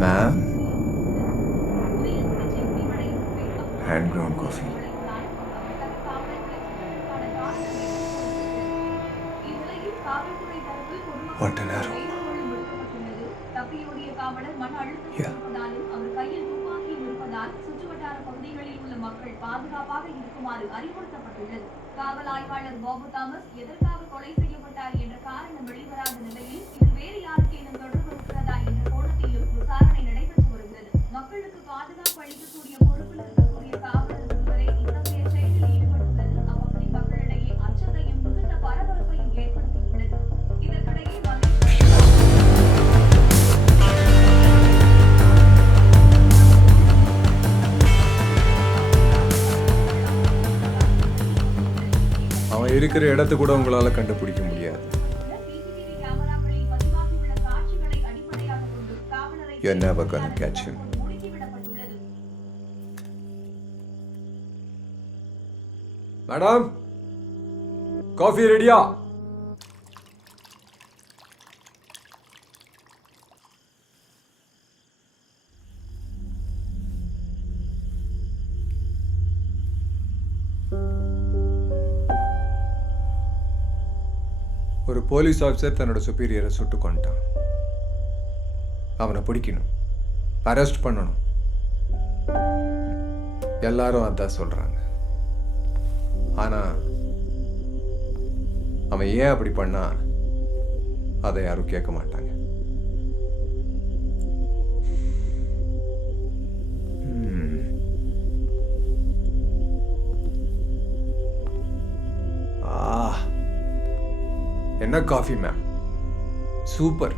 Ma'am, hand ground coffee. What an arrow. தப்பியோடிய காவலர் மன அழுத்தத்தில் Yeah. இருப்பதாலும் அவர் கையில் துப்பாக்கியும் இருப்பதால் சுற்றுவட்டார பகுதிகளில் உள்ள மக்கள் பாதுகாப்பாக இருக்குமாறு அறிவுறுத்தப்பட்டுள்ளது. காவல் ஆய்வாளர் பாபு தாமஸ் எதற்காக கொலை செய்யப்பட்டார் என்ற காரணம் வெளிவராத நிலையில் இதில் வேறு யாருக்கேனும் தொடர்பு இருக்கிறதா என்ற கோணத்திலும் விசாரணை நடைபெற்று வருகிறது. மக்களுக்கு பாதுகாப்பு அளிக்கக்கூடிய பொறுப்பில் இருக்கக்கூடிய காவலர் ஒருவரை இத்தகைய செயலில் ஈடுபட்டுள்ளது அப்பகுதி மக்களிடையே அச்சத்தையும் மிகுந்த பரபரப்பையும் ஏற்படுத்தியுள்ளது. இதற்கிடையே அவன் இருக்கிற இடத்த கூட உங்களால கண்டுபிடிக்க முடியாது. You're never gonna catch him. Madam, coffee ரெடியா? ஒரு போலீஸ் ஆஃபீஸர் தன்னோட சுப்பீரியரை சுட்டு கொண்டான். அவனை பிடிக்கணும், அரெஸ்ட் பண்ணணும். எல்லாரும் அதான் சொல்றாங்க. ஆனா அவன் ஏன் அப்படி பண்ணா அதை யாரும் கேட்க மாட்டாங்க. என்ன காஃபி மேம், சூப்பர்.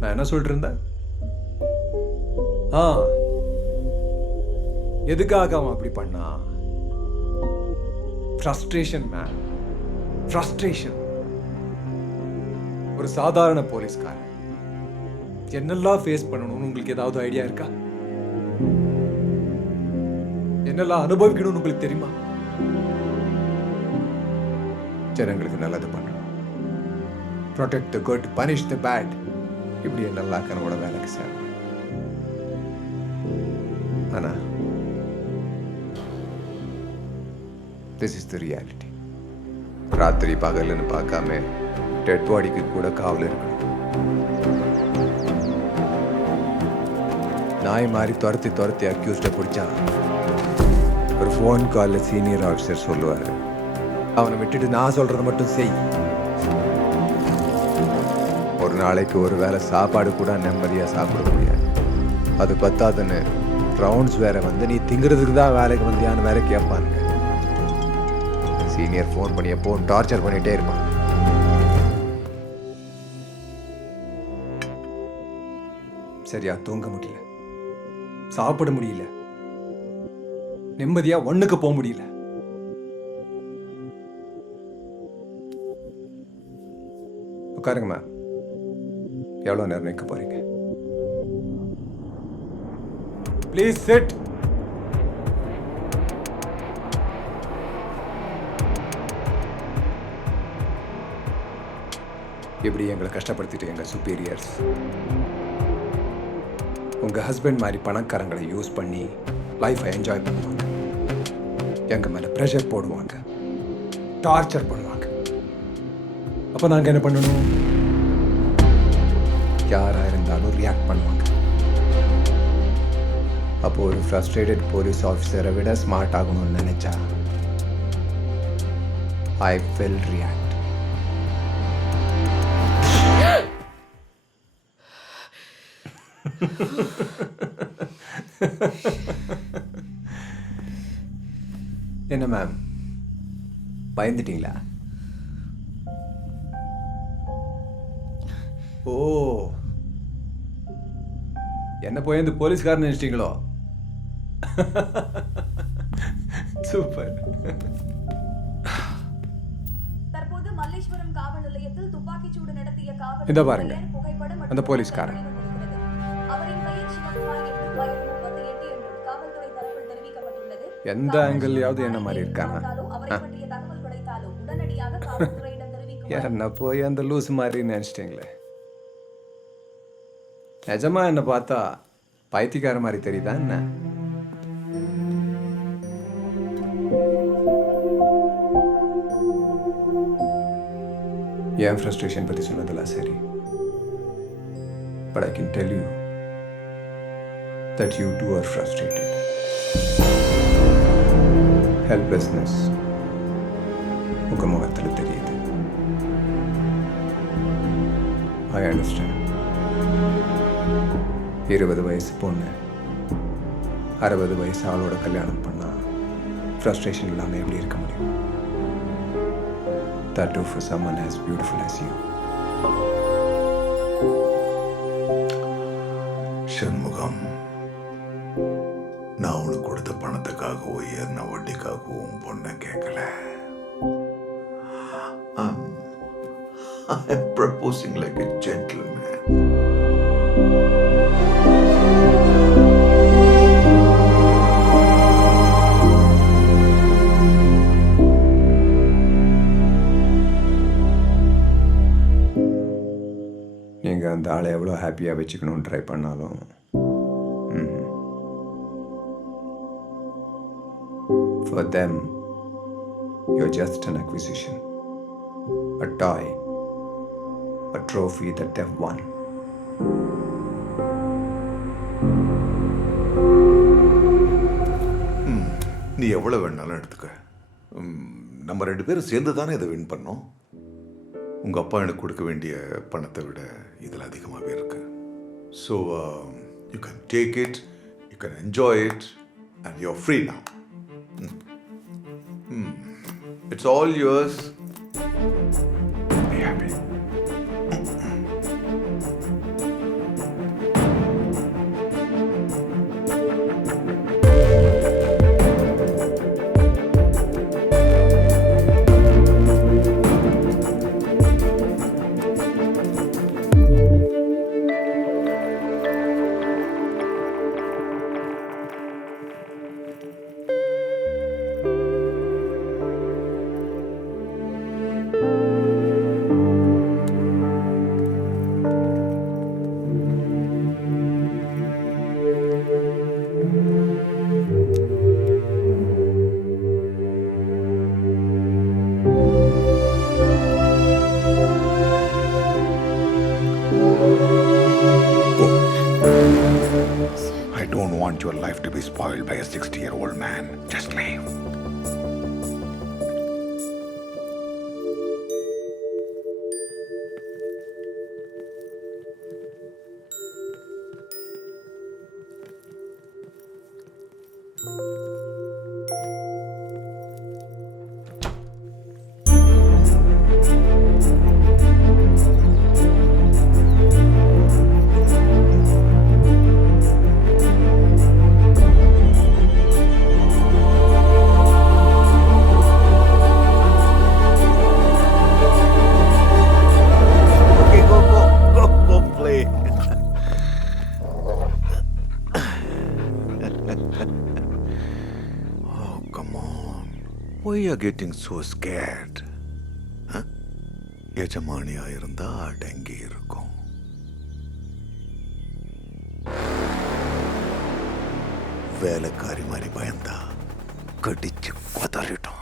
நான் என்ன சொல்லிட்டு இருந்தேன்? எதுக்காக அவன் அப்படி பண்ணா? Frustration ma'am, frustration. ஒரு சாதாரண போலீஸ்காரன் என்னெல்லாம் ஃபேஸ் பண்ணணும்னு உங்களுக்கு ஏதாவது ஐடியா இருக்கா? என்னெல்லாம் அனுபவிக்கணும்னு உங்களுக்கு தெரியுமா? ஜனங்களுக்கு நல்லது பண்ணணும், protect the good, punish the bad, இப்படி என்னெல்லாம் கனவோட வேலைக்கு சேரணும். ஆனா திஸ் இஸ் தி ரியாலிட்டி. ராத்திரி பகல்னு பார்க்காம டெட் பாடிக்கு கூட காவல் இருக்கணும். நாய் மாதிரி துரத்தி அக்யூஸ்ட பிடிச்சா ஒரு ஃபோன் காலில் சீனியர் ஆஃபீஸர் சொல்லுவார், அவனை விட்டுட்டு நான் சொல்றதை மட்டும் செய். ஒரு நாளைக்கு ஒரு வேளை சாப்பாடு கூட நிம்மதியாக சாப்பிட முடியாது. அது பத்தாதுன்னு ரவுண்ட்ஸ் வேற வந்து நீ திங்கிறதுக்கு தான் வேலைக்கு வந்தியான்னு வேற கேட்பானுங்க. சீனியர் ஃபோன் பண்ணி எப்போ டார்ச்சர் பண்ணிட்டே இருப்பான். சரியா தூங்க முடியல, சாப்பிட முடியல, நிம்மதியா ஒண்ணுக்கு போக முடியல. உட்காருங்க மேம். எவ்வளவு நேரம் நிற்க போறீங்க? Please sit. இப்படி எங்களை கஷ்டப்படுத்திட்டு எங்க சுப்பீரியர்ஸ் உங்க ஹஸ்பண்ட் மாதிரி பணக்காரங்களை யூஸ் பண்ணி லைஃபை என்ஜாய் பண்ணுவாங்க. எங்க மேல ப்ரெஷர் போடுவாங்க, டார்ச்சர் பண்ணுவாங்க. அப்ப நாங்க என்ன பண்ணணும்? யாரா இருந்தாலும் ரியாக்ட் பண்ணுவாங்க. அப்போ ஒரு ஃப்ரஸ்ட்ரேட்டட் போலீஸ் ஆஃபீஸரை விட ஸ்மார்ட் ஆகணும்னு நினைச்சா ஐ வில் ரியாக்ட். என்ன மேம், பயந்துட்டீங்களா? ஓ, என்ன போய் இந்த போலீஸ்காரன் நினைச்சிட்டீங்களோ? சூப்பர். தற்போது மல்லேஸ்வரம் காவல் நிலையத்தில் துப்பாக்கிச் சூடு நடத்திய காவலர் இந்த பாருங்க, புகைப்படம் அந்த போலீஸ்காரன். அவரின் பெயர் சிவகுமார் என்றும் வயது 38 என்றும் காவல்துறை தரப்பில் தெரிவிக்கப்பட்டுள்ளது. எந்த ஆங்கிள்லயாவது என்ன மாதிரி இருக்கானா? அவரை பற்றிய தகவல் கிடைத்தாலும் உடனடியாக காவல்துறையிடம் என்ன போய் அந்த லூஸ் மாதிரி நினச்சிட்டிங்களே. நிஜமா என்ன பார்த்தா பைத்தியக்கார மாதிரி தெரியுதா என்ன? என் ஃப்ரஸ்ட்ரேஷன் பற்றி சொன்னதெல்லாம் சரி. But I can tell you that you too are frustrated. Helplessness உங்க முகத்தில் தெரியுது. I understand. 20 வயசு பொண்ணு 60 வயசு ஆளோட கல்யாணம் பண்ணா ஃப்ரஸ்ட்ரேஷன் இல்லாமல் எப்படி இருக்க முடியும்? That too for someone as beautiful as you. Shanmugam, நான் உனக்கு கொடுத்த பணத்துக்காகவோ ஏறின வட்டிக்காகவும் பொண்ணை கேட்கல. I'm proposing like a gentleman. நீங்கள் அந்த ஆளை எவ்வளோ ஹாப்பியாக வச்சுக்கணும்னு ட்ரை பண்ணாலும் for them you're just an acquisition, a toy, a trophy that they've won. நீ எவ்வளோ வேணாலும் எடுத்துக்க. நம்ம 2 பேரும் சேர்ந்து தானே இதை வின் பண்ணோம். உங்கள் அப்பா எனக்கு கொடுக்க வேண்டிய பணத்தை விட இதில் அதிகமாகவே இருக்கு. So you can take it, you can enjoy it and you are free now. It's all yours. Be happy. I don't want your life to be spoiled by a 60-year-old man. Just leave. Why are you getting so scared? எஜமானியா இருந்தா அடங்கி இருக்கும். வேலைக்காரி மாதிரி பயந்தா கடிச்சு கொதறிட்டோம்.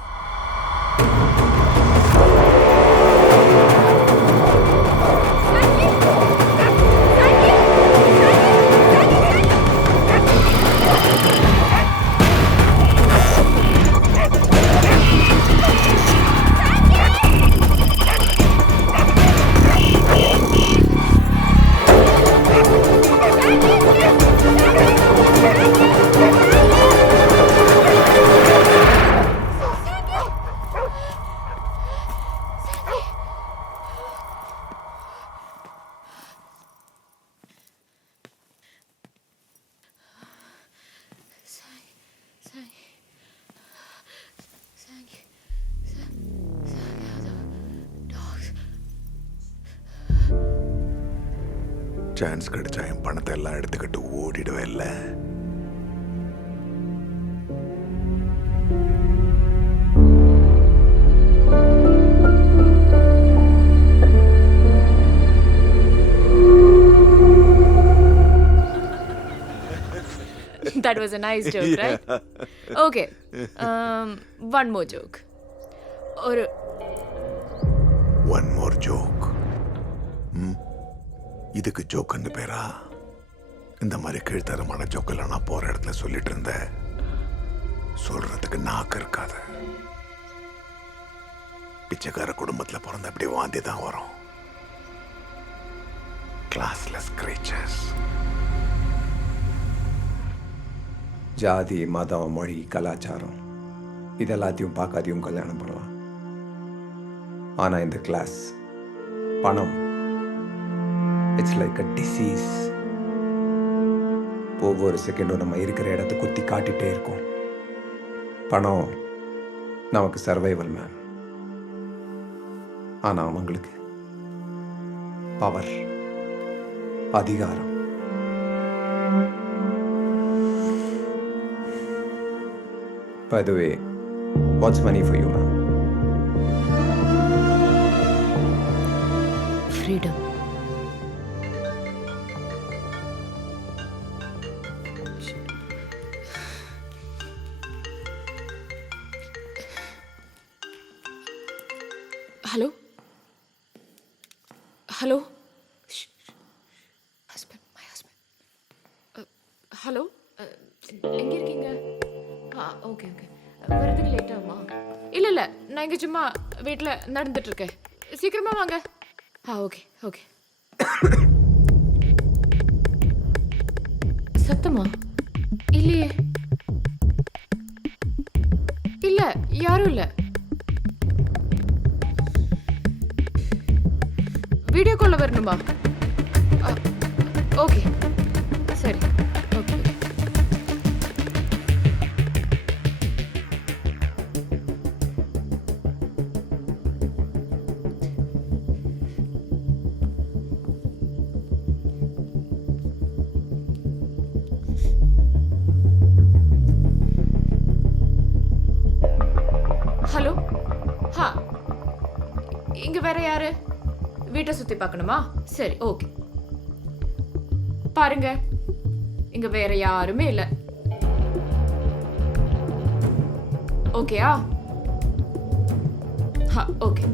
Chance கிடைச்சா என் பணத்தை எல்லாம் எடுத்துக்கிட்டு ஓடிடுவேன் இல்ல. That was a nice joke, right? Okay. One more joke. ஒரு ஒன் மோர் ஜோக். இதுக்கு ஜோக்குன்னு பேரா? இந்த மாதிரி கீழ்த்தரமான ஜோக்கெல்லாம் நான் போற இடத்துல சொல்லிட்டு இருந்தேன். சொல்றதுக்கு நாக்கு இருக்காது. பிச்சைக்கார குடும்பத்தில் பிறந்த அப்படி வாந்தி தான் வரும். Classless creatures. ஜாதி மதம் மொழி கலாச்சாரம் இதெல்லாத்தையும் பார்க்காதையும் கல்யாணம் பண்ணலாம். ஆனால் இந்த கிளாஸ் பணம் இட்ஸ் லைக் அ டிசீஸ். ஒவ்வொரு செகண்டும் நம்ம இருக்கிற இடத்த குத்தி காட்டிகிட்டே இருக்கோம். பணம் நமக்கு சர்வைவல் மேன். ஆனால் அவங்களுக்கு பவர், அதிகாரம். By the way, what's money for you, ma'am? freedom. Hello? Hello? Shh. Husband, my husband. Hello? எங்க இருக்கீங்க? Okay okay. வரதுக்கு லேட் ஆகுமா? இல்லை நான் இங்கே சும்மா வீட்டில் நடந்துட்டு இருக்கேன். சீக்கிரமா வாங்க. Okay okay. சத்தமா? இல்லையே. இல்லை யாரும் இல்லை. வீடியோ காலில் வரணுமா? ஓகே சரி. Okay hello. இங்க வேற யாரு? வீட்டை சுத்தி பார்க்கணுமா? சரி ஓகே. பாருங்க இங்க வேற யாருமே இல்ல. ஓகேயா? ஓகே.